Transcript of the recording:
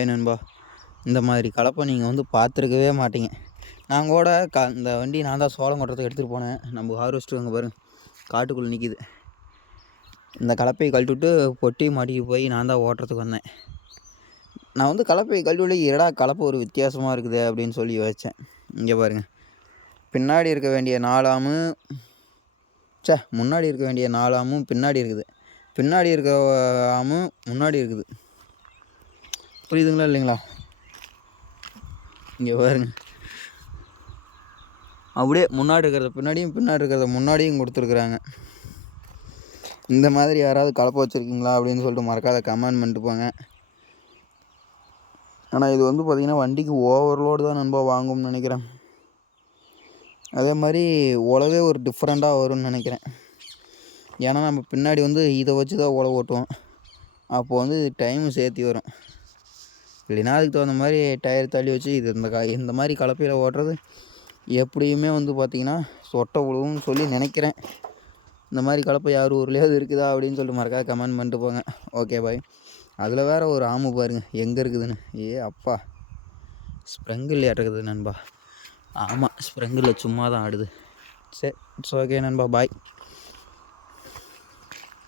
ஏய் நண்பா இந்த மாதிரி கலப்பை நீங்கள் வந்து பார்த்துருக்கவே மாட்டீங்க. நான் கூட க இந்த வண்டி நான் தான் சோளம் கொட்டுறதுக்கு எடுத்துகிட்டு போனேன். நம்ம ஹார்வெஸ்ட்டு அங்கே பாருங்க காட்டுக்குள்ளே நிற்கிது இந்த கலப்பையை கழட்டி விட்டு பொட்டி மாட்டிக்கு போய் நான் தான் ஓட்டுறதுக்கு வந்தேன். நான் வந்து கலப்பையை கழட்டி இரடா கலப்பை ஒரு வித்தியாசமாக இருக்குது? அப்படின்னு சொல்லி யோசித்தேன் இங்கே பாருங்கள் பின்னாடி இருக்க வேண்டிய நாலாமு சே முன்னாடி இருக்க வேண்டிய நாலாமும் பின்னாடி இருக்குது. பின்னாடி இருக்க ஆமும் முன்னாடி இருக்குது. புரியுதுங்களா இல்லைங்களா? இங்கே பாருங்க. அப்படியே முன்னாடி இருக்கிறத பின்னாடியும் பின்னாடி இருக்கிறத முன்னாடியும் கொடுத்துருக்குறாங்க. இந்த மாதிரி யாராவது கலப்பை வச்சுருக்கீங்களா அப்படின்னு சொல்லிட்டு மறக்காத கமெண்ட் பண்ணிட்டு போங்க. ஆனால் இது வந்து பார்த்திங்கன்னா வண்டிக்கு ஓவர்லோடு தான் நண்பா வாங்கும்னு நினைக்கிறேன். அதே மாதிரி உழவே ஒரு டிஃப்ரெண்ட்டாக வரும்னு நினைக்கிறேன். ஏன்னா நம்ம பின்னாடி வந்து இதை வச்சு தான் உழவு ஓட்டுவோம். அப்போது வந்து டைமு சேர்த்தி வரும். இல்லைன்னா அதுக்கு தகுந்த மாதிரி டயர் தள்ளி வச்சு இது இந்த கா இந்த மாதிரி கலப்பையில் ஓட்டுறது எப்படியுமே வந்து பார்த்திங்கன்னா சொட்டை விழுவும்னு சொல்லி நினைக்கிறேன். இந்த மாதிரி கலப்பை யார் ஊர்லேயாவது இருக்குதா அப்படின்னு சொல்லிட்டு மறக்காத கமெண்ட் பண்ணிட்டு போங்க. ஓகே பாய் அதில் வேறு ஒரு ஆமு பாருங்கள் எங்கே இருக்குதுன்னு? ஏ அப்பா. ஸ்ப்ரிங்கில் இருக்குது நண்பா. ஆமாம் ஸ்ப்ரிங்கில் சும்மா தான் ஆடுது. சரி இட்ஸ் ஓகே நண்பா. பாய்